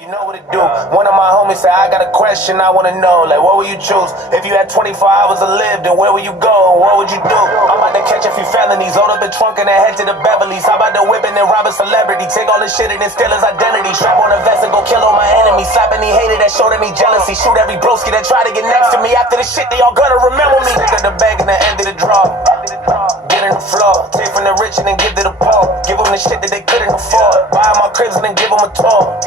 You know what it do. One of my homies said, I got a question I want to know. Like, what would you choose? If you had 24 hours to live, then where would you go? What would you do? I'm about to catch a few felonies, load up the trunk and then head to the Beverly's. How about the whip and then rob a celebrity? Take all this shit and then steal his identity. Strap on a vest and go kill all my enemies. Slap any hater that showed any jealousy. Shoot every broski that tried to get next to me. After this shit, they all gonna remember me. Stick at the bag and the end of the draw. Get in the floor. Take from the rich and then give to the poor. Give them the shit that they couldn't afford. Buy my cribs and then give them a tour.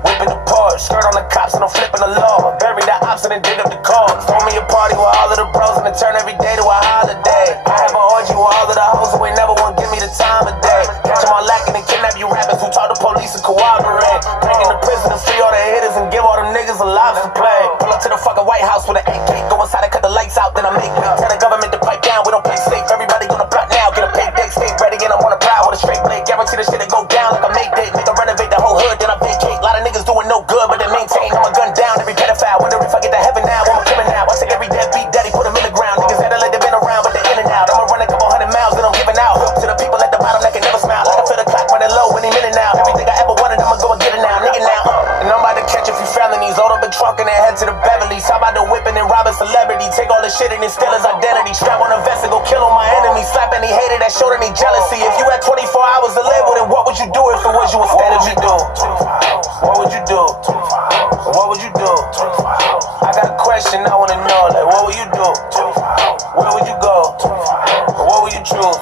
Whipping the Porsche, skirt on the cops and I'm flipping the law. Bury the ops and then dig up the cause. Throw me a party with all of the bros and then turn every day to a holiday. I have an orgy with all of the hoes who ain't never wanna give me the time of day. Catch them all lacking and kidnap you rappers who talk to police and cooperate. Break into prison and free all the hitters and give all them niggas a lives to play. Pull up to the fucking White House with an AK. Go inside and cut the lights out, then I make way. Tell the government to pipe down, we don't play safe. Everybody gonna plot now, get a payday, stay ready and I'm on a prowl with a straight blade. Guarantee the shit that go down like a Mayday. Make a renovate the whole hood, then I vacate. A lot of niggas doing no good, but they maintain. I'm a gun down, every pedophile. Wonder if I get to heaven now, I'm a criminal. I take every deadbeat daddy, put him in the ground. Niggas had to let them been around, but they're in and out. I'ma run a couple 100 miles, then I'm giving out. To the people at the bottom that can never smile. I can feel the clock running low any minute now. Everything I ever wanted, I'ma go and get it now. Nigga now, and I'm about to catch a few felonies. Load up the trunk and then head to the Beverly's. How about the whipping and rob a celebrity? Take all the shit and then steal his identity. Strap on a vest and go kill all my enemies. Slap any hater that showed any jealousy. If you had 24 hours to live, then what would you do if it was you instead of you do? What would you do? What would you do? I got a question I wanna know. Like, what would you do? Where would you go? What would you choose?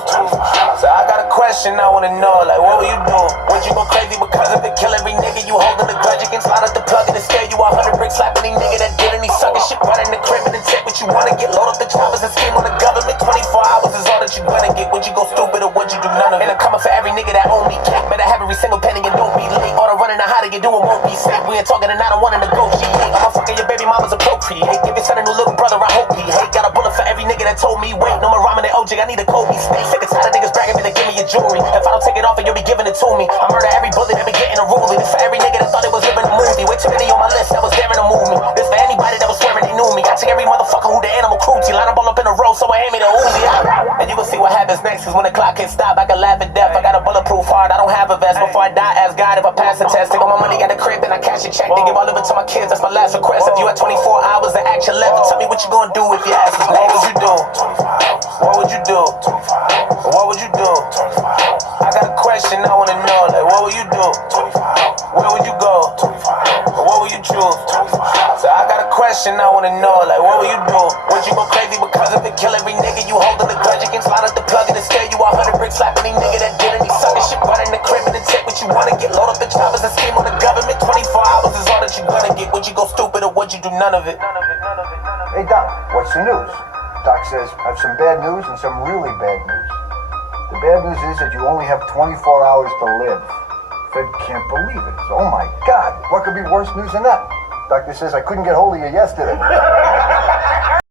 So I got a question I wanna know. Like, what would you do? Would you go crazy because of it? Kill every nigga you holding the grudge against? Slide out the plug and then scare you 100 bricks. Slap any nigga that did any sucker shit. Run in the crib and then take what you wanna get. Load up the choppers and scheme on the government. 24 hours is all that you gonna get. Would you go stupid or would you do none of it? And I'm coming for every nigga that owe me cake. Better have every single penny and don't be late. All the running and how to get doing won't be safe. We ain't talking and I don't wanna negotiate. I'ma fucking your baby mama's a procreate. Give your son a new little brother, I hope he hate. Got a bullet for every nigga that told me wait. No more ramen and OJ, I need a Kobe steak. Sick and tired of niggas bragging me to give me your jewelry. If I don't take it off, you'll be giving it to me. I murder every bullet that be getting a ruling. This for every nigga that thought it was living a movie. Way too many on my list that was daring to move me. This for anybody that was swearing they knew me. I take every motherfucker who the animal cruelty. Line up all up in a row, so I hand me the Uzi out. And you will see what happens next, cause when the clock can stop, I can laugh at death. I got a bulletproof heart, I don't have a vest. Before I die, ask God if I pass the test. Take all my money at the crib, then I cash a check. Then give all of it to my kids, that's my last request. If you had 24 hours to action left, tell me what you gonna do if your ass is next. What would you do? What would you do? What would you do? I got a question I wanna know. Like, what would you do? Where would you go? What would you choose? So I got a question I wanna know. Like, what would you do? Would you go crazy because of it? Kill every nigga you holding the grudge against? Slide out the plug and then scare you 100 bricks. Slap any nigga that did any sucker shit. Run in the crib and then take what you wanna get. Load up the choppers and scheme on the government. 24 hours is all that you gonna get. Would you go stupid or would you do none of it? Hey Doc, what's the news? Doc says, I have some bad news and some really bad news. The bad news is that you only have 24 hours to live. Fed can't believe it. Oh my God, what could be worse news than that? Doctor says I couldn't get hold of you yesterday.